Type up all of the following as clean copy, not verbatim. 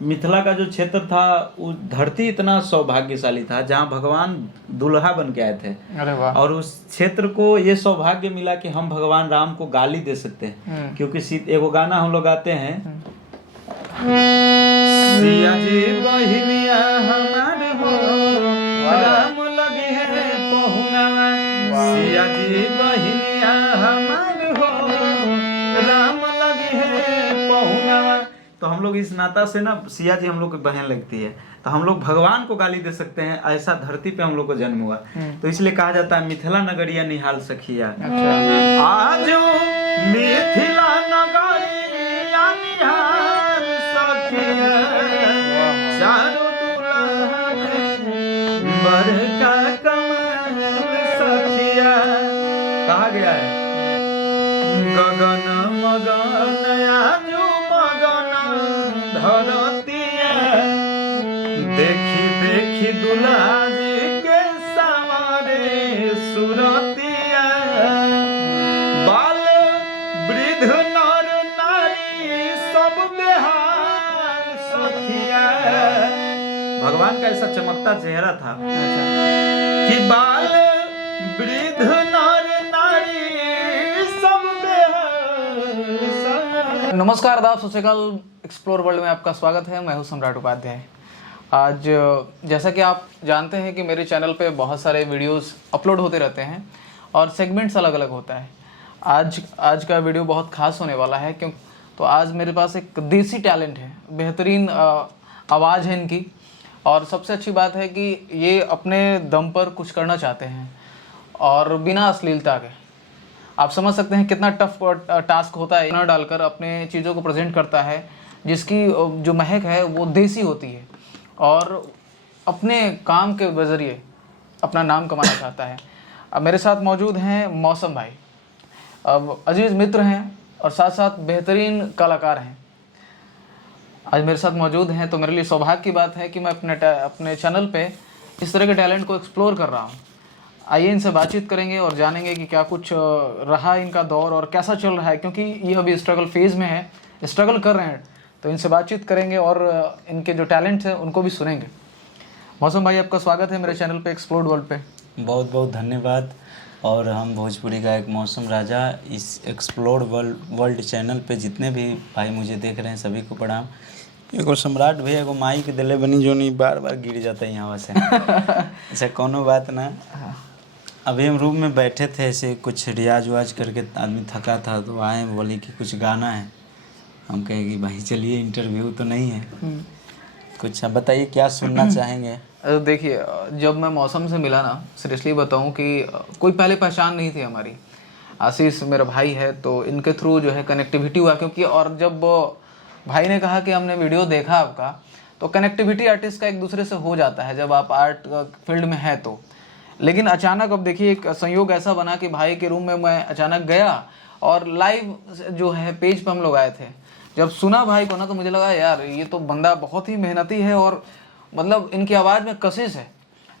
मिथिला का जो क्षेत्र था वो धरती इतना सौभाग्यशाली था जहाँ भगवान दुल्हा बन के आए थे। अरे वाह। और उस क्षेत्र को ये सौभाग्य मिला कि हम भगवान राम को गाली दे सकते हैं, क्योंकि एगो गाना हम लोग गाते हैं, सिया जी बहिनिया हमार हो, राम लगे है पहुनावा, सिया जी बहिनिया हमार हो, राम लगे है पहुनावा। तो हम लोग इस नाता से ना सिया जी हम लोग की बहन लगती है, तो हम लोग भगवान को गाली दे सकते हैं, ऐसा धरती पे हम लोग को जन्म हुआ। तो इसलिए कहा जाता है मिथिला नगरिया निहाल सखिया। आज मिथिला नगरिया निहाल सखिया, चारों दुल्हन बड़का कमाल सखिया। कहा गया है गगन मगन आजू मगन धरतिया, देखी देखी दुल्हा जी के सवारे सुरतिया, बाल वृद्ध नर नारी सब बेहाल सखिया। भगवान का ऐसा चमकता चेहरा था कि बाल वृद्ध नर नारी सब बेहाल। नमस्कार, आदाब, सत श्री अकाल। एक्सप्लोर वर्ल्ड में आपका स्वागत है। मैं हूं सम्राट उपाध्याय। आज जैसा कि आप जानते हैं कि मेरे चैनल पे बहुत सारे वीडियोस अपलोड होते रहते हैं और सेगमेंट्स अलग अलग होता है। आज का वीडियो बहुत खास होने वाला है, क्यों तो आज मेरे पास एक देसी टैलेंट है, बेहतरीन आवाज़ है इनकी, और सबसे अच्छी बात है कि ये अपने दम पर कुछ करना चाहते हैं और बिना अश्लीलता के। आप समझ सकते हैं कितना टफ टास्क होता है। ना डालकर अपने चीज़ों को प्रेजेंट करता है जिसकी जो महक है वो देसी होती है, और अपने काम के ज़रिए अपना नाम कमाना चाहता है। अब मेरे साथ मौजूद हैं मौसम भाई, अब अजीज़ मित्र हैं और साथ साथ बेहतरीन कलाकार हैं। आज मेरे साथ मौजूद हैं, तो मेरे लिए सौभाग्य की बात है कि मैं अपने चैनल पे इस तरह के टैलेंट को एक्सप्लोर कर रहा हूँ। आइए इनसे बातचीत करेंगे और जानेंगे कि क्या कुछ रहा इनका दौर और कैसा चल रहा है, क्योंकि ये अभी स्ट्रगल फेज़ में है, स्ट्रगल कर रहे हैं। तो इनसे बातचीत करेंगे और इनके जो टैलेंट्स हैं उनको भी सुनेंगे। मौसम भाई, आपका स्वागत है मेरे चैनल पे, एक्सप्लोर वर्ल्ड पे। बहुत बहुत धन्यवाद। और हम भोजपुरी गायक मौसम राजा इस एक्सप्लोर वर्ल्ड चैनल पे जितने भी भाई मुझे देख रहे हैं सभी को प्रणाम। एगो सम्राट भैया एगो माई के दिले बनी जो नहीं बार बार गिर जाता है यहाँ से। ऐसा कोनो बात ना। अभी हम रूम में बैठे थे, ऐसे कुछ रियाज वाज करके आदमी थका था, तो आए बोले कि कुछ गाना है। हम कहे कि भाई चलिए, इंटरव्यू तो नहीं है, कुछ आप बताइए क्या सुनना चाहेंगे। देखिए, जब मैं मौसम से मिला ना, सीरियसली बताऊं कि कोई पहले पहचान नहीं थी हमारी। आशीष मेरा भाई है, तो इनके थ्रू जो है कनेक्टिविटी हुआ, क्योंकि और जब भाई ने कहा कि हमने वीडियो देखा आपका, तो कनेक्टिविटी आर्टिस्ट का एक दूसरे से हो जाता है जब आप आर्ट फील्ड में है तो। लेकिन अचानक अब देखिए एक संयोग ऐसा बना कि भाई के रूम में मैं अचानक गया और लाइव जो है पेज पे हम लोग आए थे। जब सुना भाई को ना, तो मुझे लगा यार ये तो बंदा बहुत ही मेहनती है और मतलब इनकी आवाज़ में कशिश है,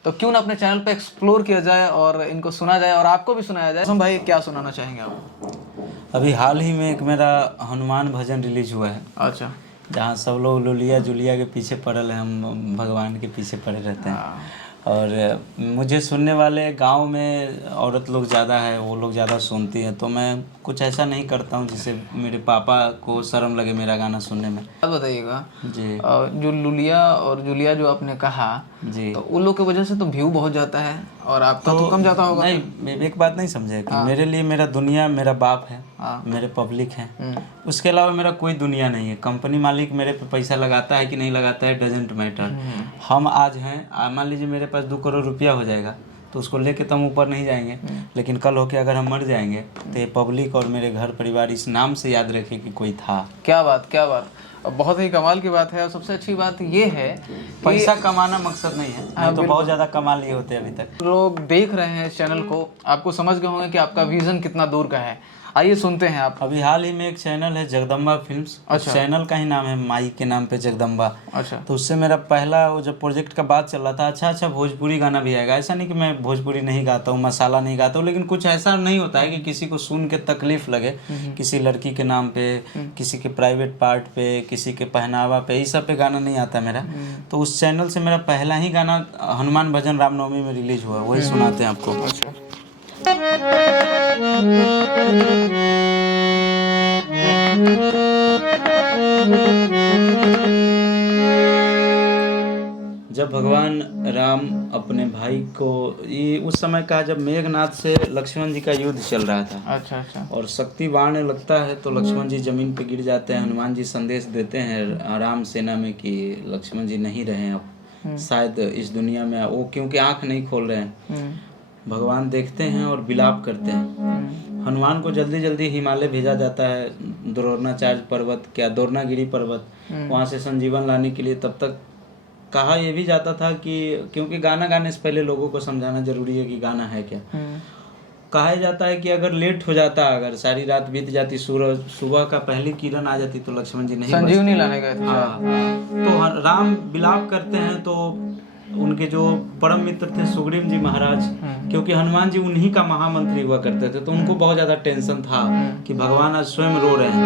तो क्यों ना अपने चैनल पे एक्सप्लोर किया जाए और इनको सुना जाए और आपको भी सुनाया जाए। मौसम भाई, क्या सुनाना चाहेंगे आप? अभी हाल ही में एक मेरा हनुमान भजन रिलीज हुआ है। अच्छा। जहाँ सब लोग लुलिया जुलिया के पीछे पड़ल है, हम भगवान के पीछे पड़े रहते हैं। और मुझे सुनने वाले गांव में औरत लोग ज़्यादा है, वो लोग ज़्यादा सुनती है, तो मैं कुछ ऐसा नहीं करता हूँ जिससे मेरे पापा को शर्म लगे मेरा गाना सुनने में। बात बताइएगा जी, जो लुलिया और जुलिया जो आपने कहा जी, तो उन लोग की वजह से तो व्यू बहुत जाता है और आपका तो कम जाता होगा। नहीं, एक बात नहीं समझे कि मेरे लिए मेरा दुनिया मेरा बाप है, मेरे पब्लिक है, उसके अलावा मेरा कोई दुनिया नहीं है। कंपनी मालिक मेरे पे पैसा लगाता है कि नहीं लगाता है, डजेंट मैटर। हम आज हैं, मान लीजिए मेरे पास 2 करोड़ रुपया हो जाएगा, तो उसको लेके तो हम ऊपर नहीं जाएंगे, लेकिन कल होके अगर हम मर जाएंगे तो ये पब्लिक और मेरे घर परिवार इस नाम से याद रखे कि कोई था। क्या बात, क्या बात, बहुत ही कमाल की बात है। और सबसे अच्छी बात ये है, पैसा कमाना मकसद नहीं है, मैं तो बहुत ज़्यादा कमा लिए होते अभी तक। लोग देख रहे हैं इस चैनल को, आपको समझ गए होंगे कि आपका विजन कितना दूर का है। आइए सुनते हैं आप। अभी हाल ही में एक चैनल है जगदम्बा फिल्म्स, अच्छा। चैनल का ही नाम है माई के नाम पे जगदम्बा। अच्छा। तो उससे मेरा पहला वो जब प्रोजेक्ट का बात चल रहा था, अच्छा भोजपुरी गाना भी आएगा। ऐसा नहीं कि मैं भोजपुरी नहीं गाता हूँ, मसाला नहीं गाता हूँ, लेकिन कुछ ऐसा नहीं होता है कि किसी को सुन के तकलीफ लगे, किसी लड़की के नाम पे, किसी के प्राइवेट पार्ट पे, किसी के पहनावा पे, इस सब पे गाना नहीं आता मेरा। तो उस चैनल से मेरा पहला ही गाना हनुमान भजन रामनवमी में रिलीज हुआ, वही सुनाते हैं आपको। अच्छा। जब भगवान राम अपने भाई को, ये उस समय का जब मेघनाथ से लक्ष्मण जी का युद्ध चल रहा था। अच्छा अच्छा। और शक्ति बाण लगता है तो लक्ष्मण जी जमीन पे गिर जाते हैं। हनुमान जी संदेश देते हैं राम सेना में कि लक्ष्मण जी नहीं रहे अब शायद इस दुनिया में, वो क्योंकि आंख नहीं खोल रहे हैं। भगवान देखते हैं और विलाप करते हैं। हनुमान को जल्दी जल्दी हिमालय भेजा जाता है, द्रोणाचार्य पर्वत, क्या द्रोणागिरी पर्वत, वहाँ से संजीवन लाने के लिए। तब तक कहा यह भी जाता था कि, क्योंकि गाना गाने से पहले लोगों को समझाना जरूरी है कि गाना है क्या। कहा जाता है कि अगर लेट हो जाता, अगर सारी रात बीत जाती, सूरज सुबह का पहली किरण आ जाती, तो लक्ष्मण जी नहीं संजीवनी लाने गए थे। हाँ, तो राम विलाप करते हैं। तो उनके जो परम मित्र थे सुग्रीव जी महाराज, क्योंकि हनुमान जी उन्हीं का महामंत्री हुआ करते थे, तो उनको बहुत ज्यादा टेंशन था कि भगवान आज स्वयं रो रहे हैं।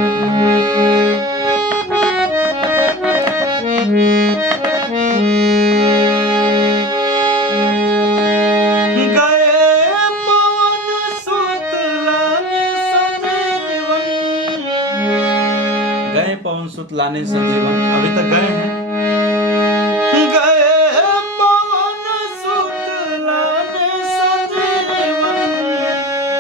गए पवन सुत लाने संजीवन, अभी तक गए हैं।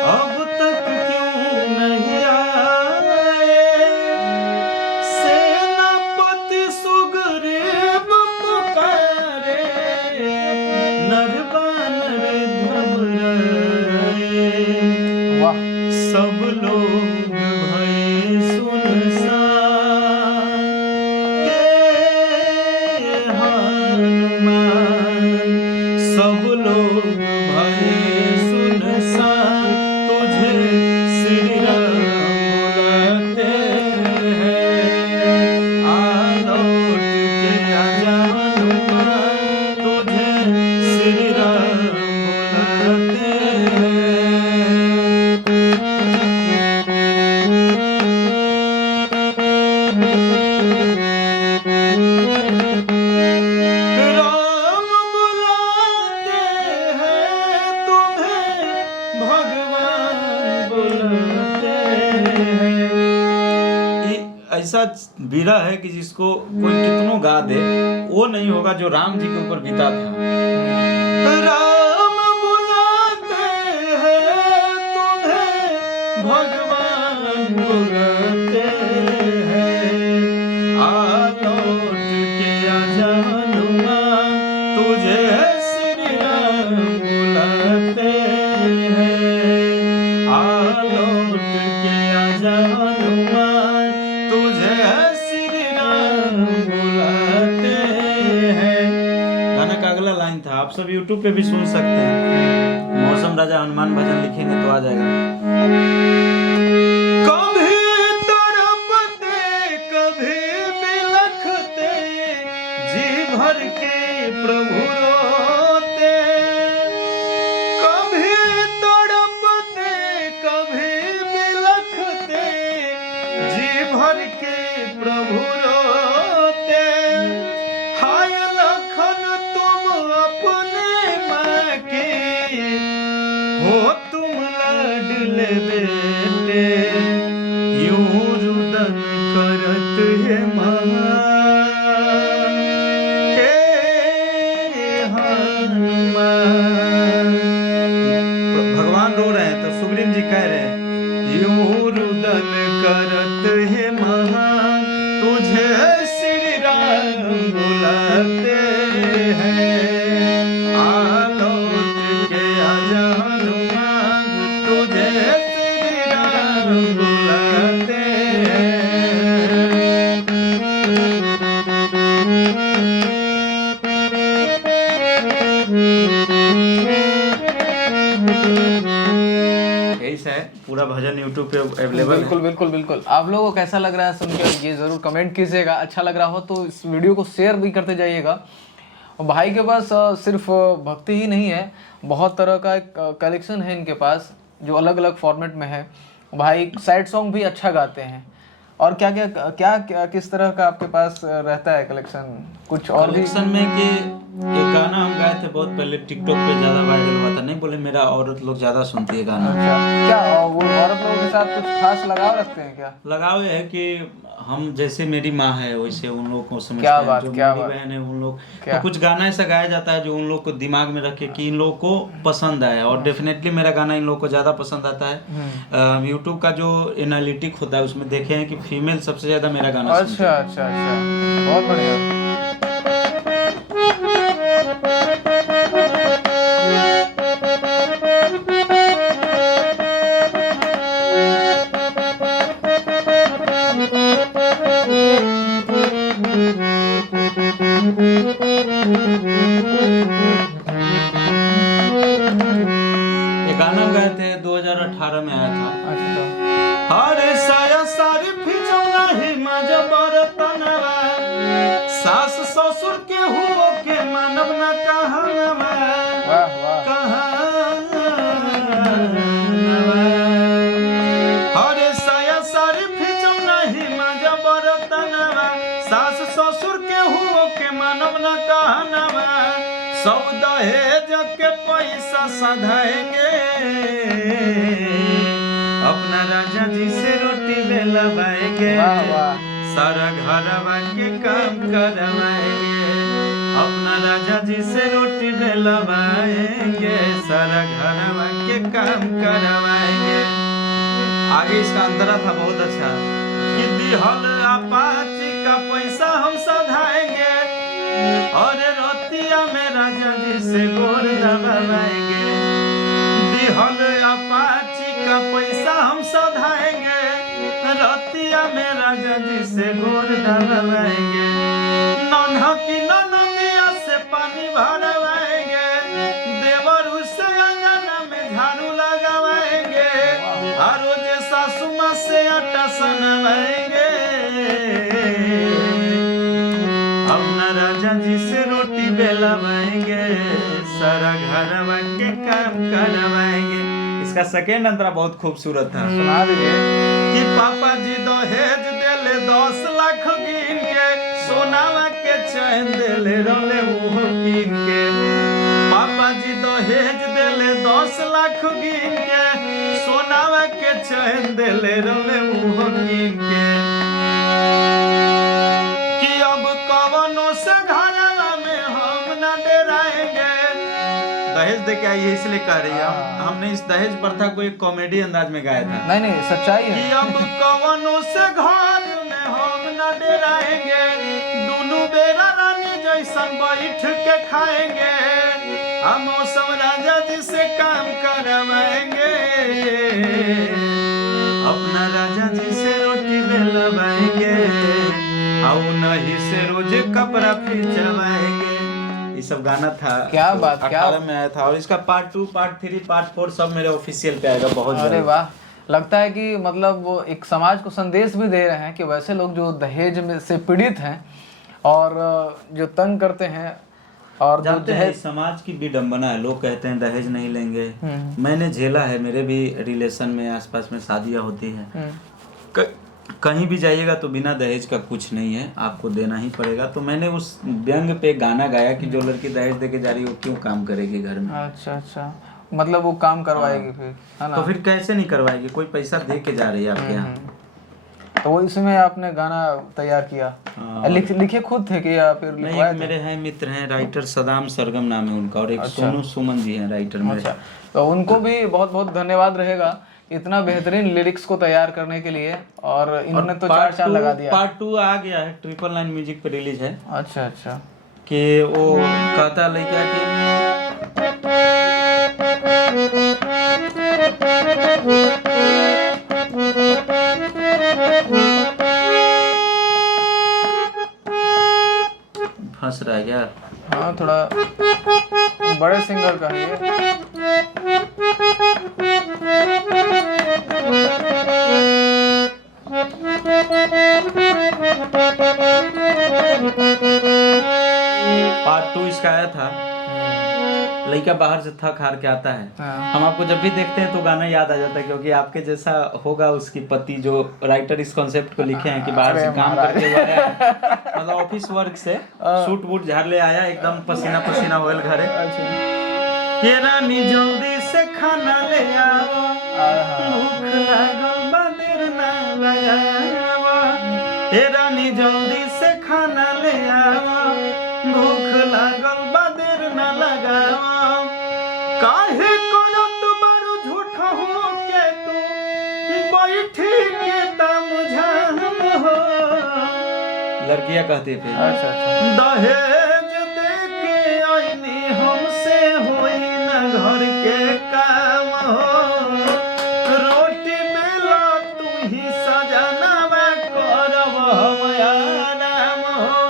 अब तक क्यों नहीं आए, सेनापति सुग्रीव पुकारे, नरवानर घबराए। वाह। सब लोग भय सुनसान, के हनुमान, सब लोग भय सुनसान, तुझे श्री राम बुलाते हैं। आ लौट के आजा हनुमान, तुझे श्री राम बुलाते हैं। राम बुलाते हैं तुम्हें, भगवान बुलाते हैं। ऐसा बीड़ा है कि जिसको कोई कितनों गा दे वो नहीं होगा जो राम जी के ऊपर बीता था। राम बुलाते हैं तुम्हें, भगवान बुलाते हैं। आ लौट के आजा हनुमान, तुझे श्री राम बुलाते हैं। आ लौट के आजा हनुमान, तुझे श्री राम बुलाते हैं। गाना का अगला लाइन था, आप सब YouTube पे भी सुन सकते हैं। मौसम राजा हनुमान भजन लिखेंगे तो आ जाएगा। कभी तड़पते कभी बिलखते, जी भर के प्रभु रोते। कभी तड़पते कभी बिलखते, जी भर के प्रभु रोते। हाय लखन तुम अपने माँ के, हो तुम लाडले बेटे, यूं रुदन करत है माँ के। 14 भजन यूट्यूब पे अवेलेबल है। बिल्कुल बिल्कुल बिल्कुल। आप लोगों को कैसा लग रहा है सुनकर ये ज़रूर कमेंट कीजिएगा। अच्छा लग रहा हो तो इस वीडियो को शेयर भी करते जाइएगा। और भाई के पास सिर्फ भक्ति ही नहीं है, बहुत तरह का एक कलेक्शन है इनके पास जो अलग अलग फॉर्मेट में है। भाई सैड सॉन्ग भी अच्छा गाते हैं। और क्या क्या क्या क्या किस तरह का आपके पास रहता है कलेक्शन? कुछ और भी कलेक्शन में कि एक गाना हम गाए थे बहुत पहले, टिकटॉक पे ज़्यादा वायरल हुआ था। नहीं बोले मेरा औरत लोग ज़्यादा सुनती है गाना। अच्छा, क्या वो औरत लोगों के साथ कुछ खास लगाव रखते हैं क्या? लगाव है कि हम जैसे मेरी माँ है वैसे उन लोगों को समझते क्या हैं, बात, जो क्या मेरी बात। बहन है उन लोग। क्या? तो कुछ गाना ऐसा गाया जाता है जो उन लोग को दिमाग में रखे कि इन लोगों को पसंद आए, और डेफिनेटली मेरा गाना इन लोगों को ज़्यादा पसंद आता है। यूट्यूब का जो एनालिटिक होता है उसमें देखे हैं कि फीमेल सबसे ज़्यादा मेरा गाना सुनती अच्छा है। अच्छा अच्छा, बहुत बढ़िया। ये गाना गाए थे 2018 में आया था। अच्छा, हरे साया सारी फिजौना ही माजा बरतनवा, सास ससुर के हुओ के मानव न कहनवा, वाह वाह। हरे साया सारी फिजौना ही माजा बरतनवा, सास ससुर के हुओ के मानव न कहनवा, सब दहेज के पैसा सधाएंगे, अपना राजा जी से रोटी बेलवाएंगे, वाह वाह। सारा घरवा के काम करवाएंगे, अपना राजा जी से रोटी बेलवाएंगे, सारा घरवा के काम करवाएंगे। आगे इसका अंतरा था बहुत अच्छा कि दिहल अपाची का पैसा हम सधाएंगे, और रतिया में राजा जी से गोर दबाएंगे, दिहल अपाची का पैसा हम सधाएंगे, रतिया में राजा जी से गोर दबाएंगे, नन्हा की ननदिया से पानी भरवाएंगे, देवर से अंगना में झाड़ू लगावाएंगे, और रोज सासू माँ से आटा सनवाएंगे, अपना राजा जी से रोटी बेलवाएंगे, सारा घरवा के काम करवाएंगे। इसका सेकेंड अंतरा बहुत खूबसूरत था। सुना दीजिए। कि पापा जी दहेज देले 10 लाख गिन के, सोनावा के चैन देले रोले वो गिन के, पापा जी दहेज देले 10 लाख गिन के, सोनावा के चैन देले रोले वो गिन के, कि अब कवनों से घरवा में हम न डराएंगे। दहेज दे के आई है इसलिए कह रही है। हमने इस दहेज प्रथा को एक कॉमेडी अंदाज में गाया था। नहीं नहीं, सच्चाई है। कि अब कवनों से घर में हम न डराएंगे, दोनों बेरा रानी जैसन बैठ के खाएंगे, हम मौसम राजा जी से काम करवाएंगे, अपना राजा जी से रोटी बेलवाएंगे, और नहीं से रोज कपड़ा फिचवाएंगे। ये सब गाना था। क्या बात, क्या 18 में आया था, और इसका पार्ट 2, पार्ट 3, पार्ट 4 सब मेरे ऑफिशियल पे आएगा बहुत अरे जल्द। वाह। लगता है कि मतलब वो एक समाज को संदेश भी दे रहे हैं कि वैसे लोग जो दहेज में से पीड़ित हैं और जो तंग करते हैं और जो जानते हैं समाज की विडंबना है। लोग कहते हैं दहेज नहीं लेंगे। मैंने झेला है, मेरे भी रिलेशन में आसपास में शादियां होती हैं। कहीं भी जाइएगा तो बिना दहेज का कुछ नहीं है, आपको देना ही पड़ेगा। तो मैंने उस व्यंग पे गाना गाया कि जो लड़की दहेज देके जा रही है वो क्यों काम करेगी घर में। अच्छा अच्छा, मतलब वो काम करवाएगी फिर, है ना? तो फिर कैसे नहीं करवाएगी, कोई पैसा दे के जा रही है आपके यहाँ। तो वो इसमें आपने गाना तैयार किया, लिखे खुद थे कि या फिर नहीं, लिखवाए थे? मेरे हैं मित्र हैं राइटर, सदाम सरगम नाम है उनका, और एक सोनू सुमन जी हैं राइटर मेरे। अच्छा, तो उनको भी बहुत बहुत धन्यवाद रहेगा इतना बेहतरीन लिरिक्स को तैयार करने के लिए। और इन्होंने तो 4 चांद लगा दिया। पार्ट 2 आ गया है, 999 म्यूजिक पे रिलीज है। अच्छा अच्छा, कि वो कहता लड़का कि फंस रहा है क्या? हाँ थोड़ा बड़े सिंगर का है ये। पार्ट 2 इसका आया था, लड़का बाहर से थक हार के आता है। हाँ। हम आपको जब भी देखते हैं तो गाना याद आ जाता है, क्योंकि आपके जैसा होगा उसकी पति, जो राइटर इस कॉन्सेप्ट को लिखे हैं कि बाहर से काम करके वो आया है, मतलब ऑफिस वर्क से सूट बूट झाड़ ले आया, एकदम पसीना पसीना होल घरे। ये रानी जल्दी से खाना ले आओ, भूख लागल बा देर ना लगावा। ये रानी जल्दी से खाना ले आओ, भूख लागल बा देर ना लगावा। काहे करत बारू झूठा हो के तू बैठी के तम झाम हो। लड़कियां कहती थी दहेज दे के आईनी हमसे होई न घर के काम हो। रोटी बेला तू ही सजना में करब हम आराम हो।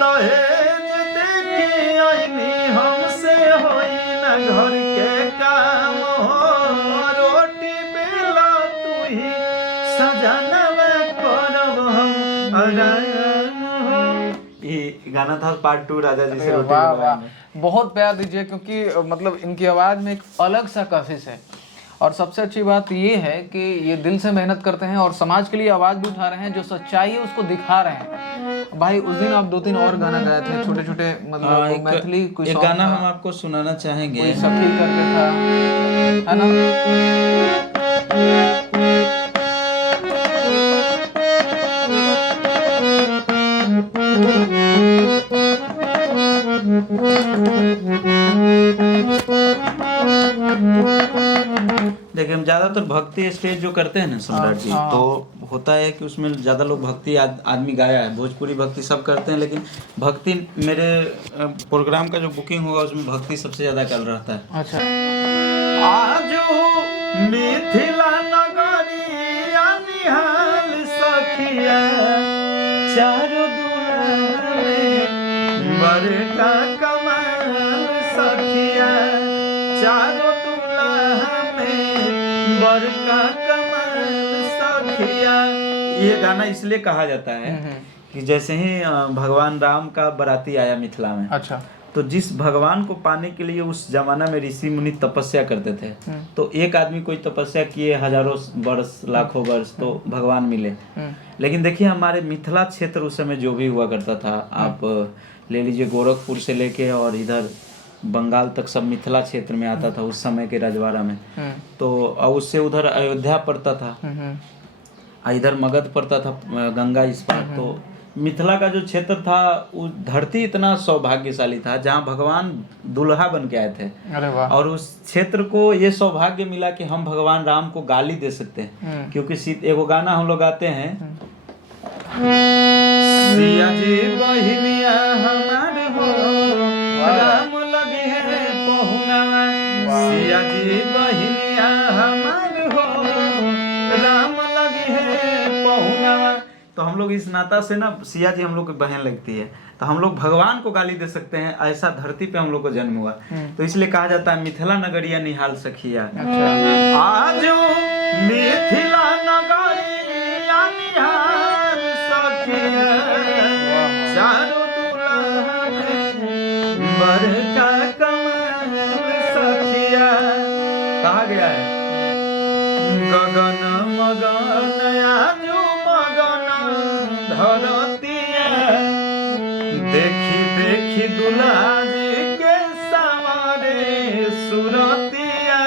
दहेज दे के आईनी हमसे होई न घर के काम हो। रोटी बेला तू ही सजना में करब हम आराम हो। ये गाना था पार्ट 2 राजा जी से रोटी वाह बेलवाई वाह, में। बहुत प्यार दीजिए, क्योंकि मतलब इनकी आवाज़ में एक अलग सा कशिश है। और सबसे अच्छी बात ये है कि ये दिल से मेहनत करते हैं और समाज के लिए आवाज़ भी उठा रहे हैं, जो सच्चाई है उसको दिखा रहे हैं। भाई उस दिन आप 2-3 और गाना गाए थे, छोटे छोटे, मतलब मैथिली कोई एक song गाना था, हम आपको सुनाना चाहेंगे। कोई सखी करके था, है ना? देखिए, हम ज्यादातर भक्ति स्टेज जो करते हैं ना सम्राट जी, तो होता है कि उसमें ज्यादा लोग भक्ति आदमी गाया है, भोजपुरी भक्ति सब करते हैं, लेकिन भक्ति मेरे प्रोग्राम का जो बुकिंग होगा उसमें भक्ति सबसे ज्यादा चल रहता है। अच्छा। आजू मिथिला नगरिया निहाल सखिया, चारों दुआरे बड़का कमाल सखिया, चारों बड़का कमाल सखिया। ये गाना इसलिए कहा जाता है कि जैसे ही भगवान राम का बाराती आया मिथिला में, अच्छा, तो जिस भगवान को पाने के लिए उस जमाना में ऋषि मुनि तपस्या करते थे, तो एक आदमी कोई तपस्या किए हजारों वर्ष लाखों वर्ष तो भगवान मिले। लेकिन देखिए हमारे मिथिला क्षेत्र उस समय जो भी हुआ करता था, आप ले लीजिए गोरखपुर से लेके और इधर बंगाल तक सब मिथिला क्षेत्र में आता था उस समय के रजवाड़ा में। तो उससे उधर अयोध्या पड़ता था, इधर मगध पड़ता था, गंगा इस पार। तो मिथिला का जो क्षेत्र था, उस धरती इतना सौभाग्यशाली था जहाँ भगवान दुल्हा बन के आए थे। अरे वाह। और उस क्षेत्र को ये सौभाग्य मिला कि हम भगवान राम को गाली दे सकते हैं, क्योंकि एगो गाना हम लोग गाते हैं, सिया जी बहिनिया हमार हो, राम लगे है पहुना। सिया जी बहिनिया हमार हो, राम लगे है पहुना। तो हम लोग इस नाता से ना, सिया जी हम लोग की बहन लगती है, तो हम लोग भगवान को गाली दे सकते हैं, ऐसा धरती पे हम लोग को जन्म हुआ। तो इसलिए कहा जाता है मिथिला नगरिया निहाल सखिया। आज मिथिला नगरिया निहाल सखिया, चारों दुल्हा बड़का कमाल सखिया। कहा गया है गगन मगन आजू मगन धरतिया, देखी देखी दुल्हा जी के सवारे सुरतिया।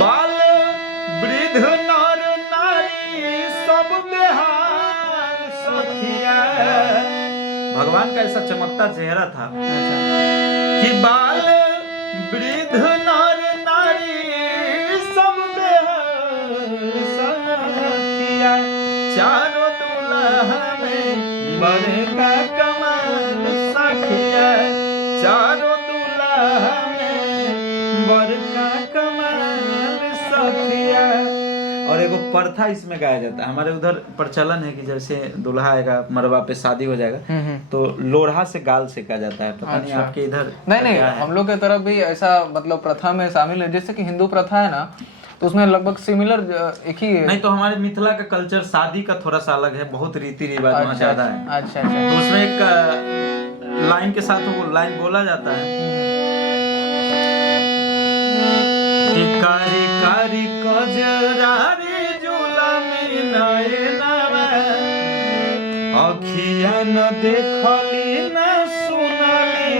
बाल वृद्ध नर नारी सब बेहाल सखिया। भगवान का ऐसा चमकता चेहरा था कि बाल वृद्ध नर नारी सब बेहाल सखिया, चारों दुल्हा में बड़का कमाल सखिया, चारों दुल्हा में बड़का कमाल सखिया। और एगो प्रथा इसमें गाया जाता है, हमारे उधर प्रचलन है कि जैसे दूल्हा आएगा, मरवा पे शादी हो जाएगा, तो लोढ़ा से गाल सेका जाता है। पता नहीं आपके इधर नहीं, हम लोग की तरफ भी ऐसा मतलब प्रथा में शामिल है। जैसे कि हिंदू प्रथा है ना, तो उसमें लगभग सिमिलर एक ही है। नहीं, तो हमारे मिथिला का कल्चर शादी का थोड़ा सा अलग है, बहुत रीति रिवाज वहाँ ज्यादा है। अच्छा। तो उसमें एक लाइन के साथ वो लाइन बोला जाता है कि कारी कारी कजरारी जुलमी नयनवा अखिया न देखली न सुनली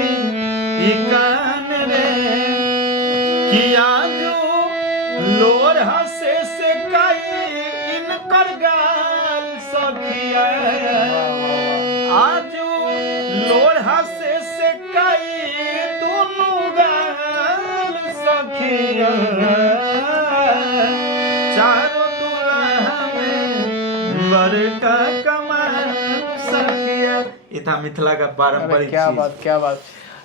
ई कान रे किया जो लोर हसे से काई इनकर गाल सखिया आजू लोर हसे से काई दोनों गाल सखिया चारों दुल्हा में बड़का कमाल सखिया। ये था मिथिला का पारंपरिक चीज। क्या बात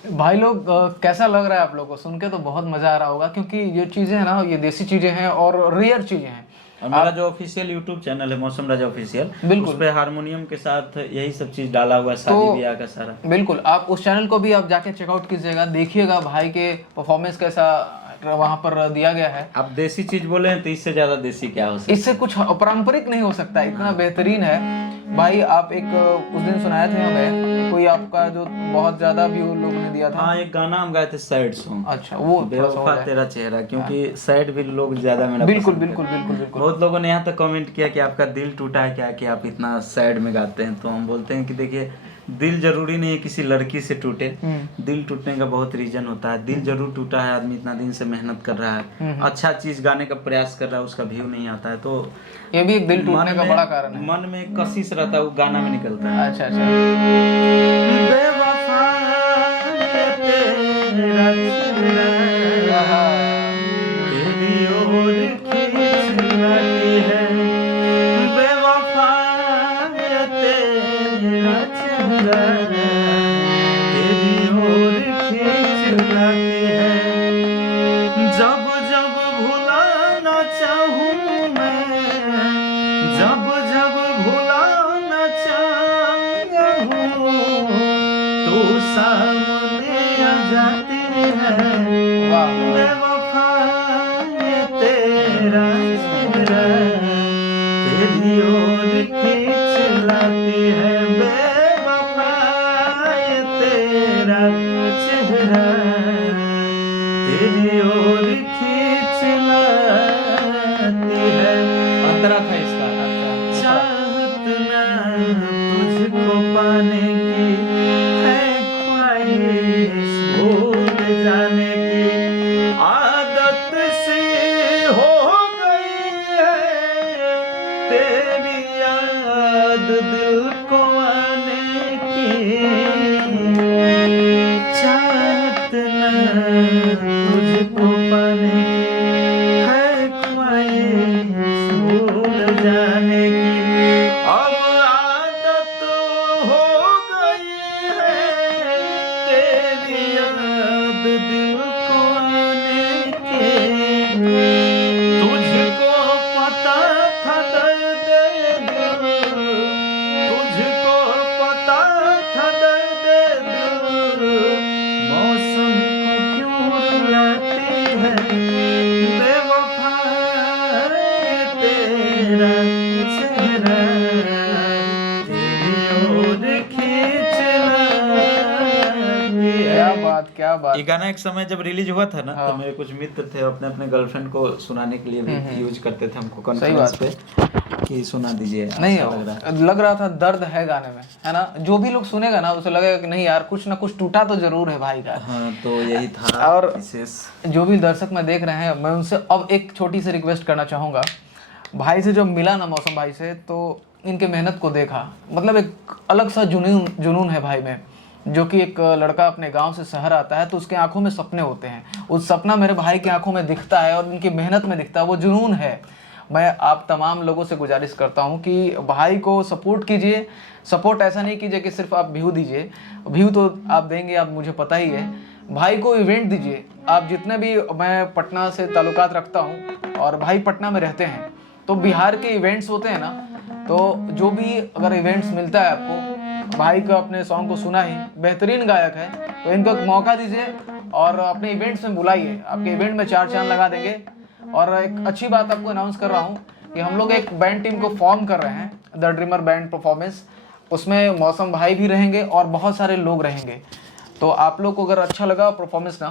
भाई लोग, कैसा लग रहा है आप लोगों को? सुन के तो बहुत मजा आ रहा होगा, क्योंकि ये चीजें है ना, ये देसी चीजें हैं और रियर चीजें हैं। और मेरा जो ऑफिशियल यूट्यूब चैनल है मौसम राजा ऑफिशियल, बिल्कुल उस पे हारमोनियम के साथ यही सब चीज डाला हुआ है, शादी ब्याह का सारा। बिल्कुल, आप उस चैनल को भी आप जाके चेकआउट कीजिएगा, देखिएगा भाई के परफॉर्मेंस कैसा वहां पर दिया गया है। आप देसी चीज बोले हैं तो इससे ज्यादा देसी क्या हो सकता है? इससे कुछ पारंपरिक नहीं हो सकता, इतना बेहतरीन है भाई। आप एक उस दिन सुनाए थे हमें, कोई आपका जो बहुत ज्यादा व्यू लोगों ने दिया था। हाँ, एक गाना हम गाए थे सैड सॉन्ग। अच्छा, वो बेवफा तेरा चेहरा, क्योंकि सैड भी लोग ज्यादा मेरा बिल्कुल पसंद बिल्कुल बिल्कुल बिल्कुल। बहुत लोगों ने यहाँ तक कमेंट किया कि आपका दिल टूटा है क्या कि आप इतना सैड में गाते हैं। तो हम बोलते हैं कि देखिए, दिल जरूरी नहीं है किसी लड़की से टूटे, दिल टूटने का बहुत रीजन होता है। दिल जरूर टूटा है, आदमी इतना दिन से मेहनत कर रहा है, अच्छा चीज गाने का प्रयास कर रहा है, उसका व्यू नहीं आता है, तो ये भी एक दिल टूटने का बड़ा कारण है। मन में कशिश रहता है, वो गाना में निकलता है। अच्छा अच्छा। बेवफा तेरा चेहरा तेरी ओर खींच लाती है, बेवफा तेरा चेहरा तेरी ओर खींच लाती है, जब जब भुलाना चाहूं मैं, जब जब भुलाना चाहूं तो सामने आ जाती है, बेवफा ये तेरा चेहरा तेरी ओर खींच लाती है, बेवफा ये तेरा चेहरा तेरी ओर खींच लाती है। अंतरा था इसका। चाहत ना तुझको पाने की है ख्वाहिश, भूल जाने की आदत सी हो गई है, तेरी याद दिल को आने की, चाहत ना तुझको पाने की है ख्वाहिश, भूल जाने की अब आदत हो गई है, तेरी याद दिल को आने की, तुझको पता था दर्द दिल, तुझको पता था दर्द दिल, मौसम को क्यों रुलाती है, बेवफा तेरा चेहरा तेरी ओर खींच लाती है। क्या बात। ये गाना एक समय जब रिलीज हुआ था ना, तो मेरे कुछ मित्र थे, अपने अपने गर्लफ्रेंड को सुनाने के लिए भी यूज करते थे हमको कॉन्फ्रेंस पे कि सुना दीजिए। नहीं लग रहा था दर्द है गाने में, है ना? जो भी लोग सुनेगा ना उसे लगेगा कि नहीं यार, कुछ ना कुछ टूटा तो जरूर है भाई का। हाँ, तो यही था। और विशेष जो भी दर्शक में देख रहे हैं, मैं उनसे अब एक छोटी सी रिक्वेस्ट करना चाहूँगा। भाई से जो मिला ना मौसम भाई से, तो इनके मेहनत को देखा, मतलब एक अलग सा जुनून है भाई में। जो कि एक लड़का अपने गांव से शहर आता है तो उसके आंखों में सपने होते हैं, उस सपना मेरे भाई की आंखों में दिखता है और इनकी मेहनत में दिखता है, वो जुनून है। मैं आप तमाम लोगों से गुजारिश करता हूं कि भाई को सपोर्ट कीजिए। सपोर्ट ऐसा नहीं कीजिए कि सिर्फ आप व्यू दीजिए, व्यू तो आप देंगे, आप मुझे पता ही है। भाई को इवेंट दीजिए। आप जितने भी, मैं पटना से ताल्लुकात रखता हूं और भाई पटना में रहते हैं, तो बिहार के इवेंट्स होते हैं ना, तो जो भी अगर इवेंट्स मिलता है आपको, भाई का अपने सॉन्ग को सुना ही, बेहतरीन गायक है, तो इनको एक मौका दीजिए और अपने इवेंट्स में बुलाइए। आपके इवेंट में 4 चांद लगा देंगे। और एक अच्छी बात आपको अनाउंस कर रहा हूँ कि हम लोग एक बैंड टीम को फॉर्म कर रहे हैं, द ड्रीमर बैंड परफॉर्मेंस। उसमें मौसम भाई भी रहेंगे और बहुत सारे लोग रहेंगे। तो आप लोग को अगर अच्छा लगा परफॉर्मेंस ना,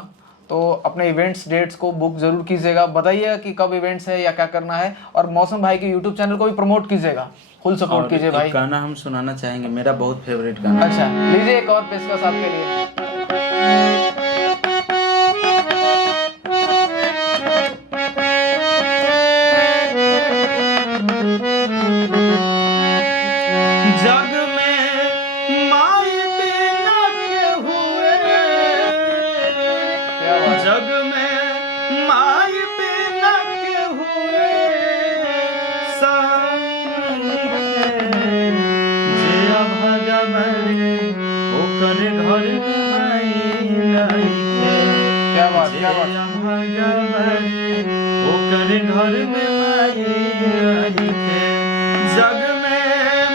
तो अपने इवेंट्स डेट्स को बुक जरूर कीजिएगा, बताइएगा कि कब इवेंट्स है या क्या करना है, और मौसम भाई के यूट्यूब चैनल को भी प्रमोट कीजिएगा, फुल सपोर्ट और कीजिए एक भाई। गाना हम सुनाना चाहेंगे, मेरा बहुत फेवरेट गाना। अच्छा, लीजिए एक और पेशकश आपके लिए। जग में माई बिना के हुए, क्या बात है। जग में माई बिना के हुए, जे अभागा मरे ओकर घर में माई नइखे। क्या बात, क्या बात। जे अभागा मरे ओकर घर में माई नइखे। जग में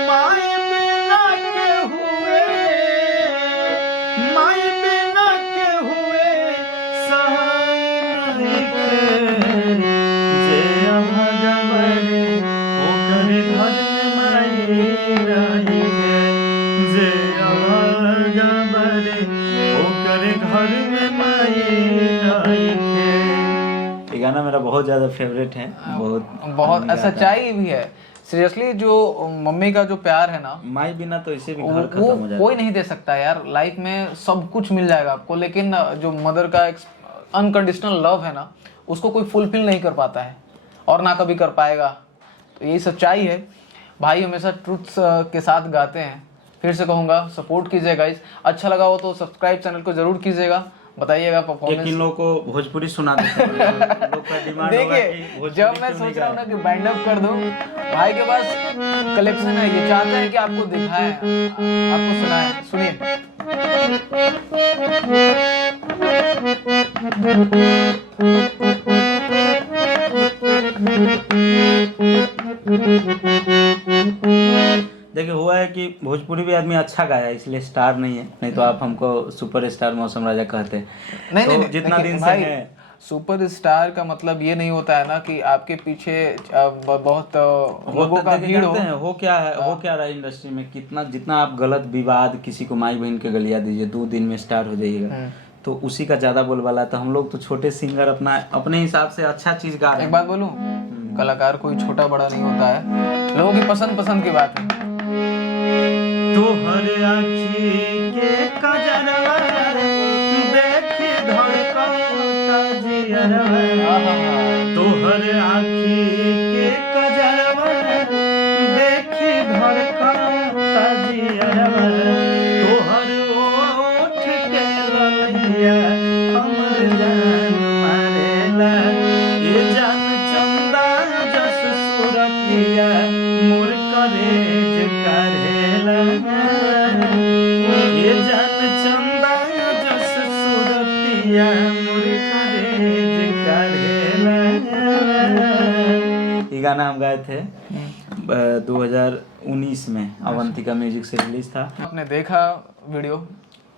माई बिना के हुए, माई बिना के हुए सहाय नइखे। जे अभागा मरे ओकर घर में माई नइखे। जे अभागा मरे ओकर घर में माई नइखे। ये गाना मेरा बहुत ज़्यादा फेवरेट है। बहुत सच्चाई भी है सीरियसली। जो मम्मी का जो प्यार है ना, माई बिना तो इसे भी घर वो खत्म हो जाता कोई नहीं दे सकता यार। लाइफ में सब कुछ मिल जाएगा आपको, लेकिन जो मदर का एक अनकंडीशनल लव है ना, उसको कोई फुलफिल नहीं कर पाता है और ना कभी कर पाएगा। तो यही सच्चाई है। भाई हमेशा ट्रुथ्स के साथ गाते हैं। फिर से कहूँगा, सपोर्ट कीजिएगा गाइस। अच्छा लगा हो तो सब्सक्राइब चैनल को जरूर कीजिएगा, बताइएगा एक परफॉर्मेंस। इन लोगों को भोजपुरी सुना देते हैं। लोग का डिमांड होगा कि देखिए, भोजपुरी जब मैं क्यों सोच नहीं रहा हूँ ना गाए? कि बाइंड अप कर दूं, भाई के पास कलेक्शन है, ये चाहते हैं कि आपको दिखाएं, आपको सुनाएं। सुनिए। देखिए, हुआ है कि भोजपुरी भी आदमी अच्छा गाया, इसलिए स्टार नहीं है, नहीं तो आप हमको सुपर स्टार मौसम राजा कहते हैं। नहीं तो नहीं नहीं, जितना देखिए दिन से भाई, है, सुपर स्टार का मतलब ये नहीं होता है ना कि आपके पीछे बहुत लोगों होता का देखिए, भीड़ हो। जानते हैं हो क्या है, हो क्या रहा है इंडस्ट्री में, कितना जितना आप गलत विवाद किसी को माई बहन के गलिया दीजिए, 2 दिन में स्टार हो जाइएगा, तो उसी का ज्यादा बोलबाला। तो हम लोग तो छोटे सिंगर अपने हिसाब से अच्छा चीज गा रहे एक हैं। बात बोलूं, कलाकार कोई छोटा बड़ा नहीं होता है, लोगों की पसंद की बात है। तोहर आँखी के कजरवा देखी धड़कता जियरवा। तोहर आँखी के कजरवा देखी धड़कता जियरवा। तोहर ओठ के ललिया हमर जान मारेला। ये जान चंदा जस सूरतिया मोर करेज करेला। ये जान चंदा जस सूरतिया मोर करेज करेला। ये गाना हम गाए थे 2019 में, अवंतिका म्यूजिक से रिलीज था। आपने देखा वीडियो,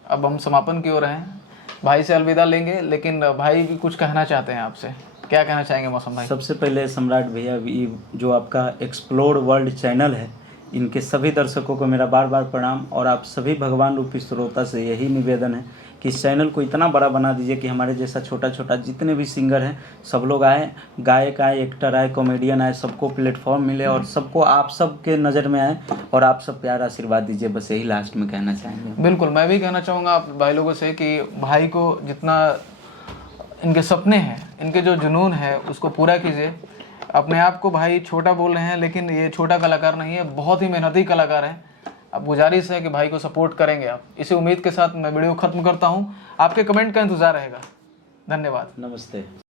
अब हम समापन की ओर हैं। भाई से अलविदा लेंगे, लेकिन भाई भी कुछ कहना चाहते हैं आपसे। क्या कहना चाहेंगे मौसम भाई? सबसे पहले सम्राट भैया, ये जो आपका एक्सप्लोर वर्ल्ड चैनल है, इनके सभी दर्शकों को मेरा बार बार प्रणाम। और आप सभी भगवान रूपी श्रोता से यही निवेदन है कि इस चैनल को इतना बड़ा बना दीजिए कि हमारे जैसा छोटा छोटा जितने भी सिंगर हैं सब लोग आए, गायक आए, एक्टर आए, कॉमेडियन आए, सबको प्लेटफॉर्म मिले और सबको आप सबके नज़र में आए और आप सब प्यार आशीर्वाद दीजिए। बस यही लास्ट में कहना चाहेंगे। बिल्कुल, मैं भी कहना चाहूँगा आप भाई लोगों से कि भाई को जितना इनके सपने हैं, इनके जो जुनून है, उसको पूरा कीजिए। अपने आप को भाई छोटा बोल रहे हैं, लेकिन ये छोटा कलाकार नहीं है, बहुत ही मेहनती कलाकार हैं। अब गुजारिश है कि भाई को सपोर्ट करेंगे आप। इसी उम्मीद के साथ मैं वीडियो खत्म करता हूँ। आपके कमेंट का इंतजार रहेगा। धन्यवाद। नमस्ते।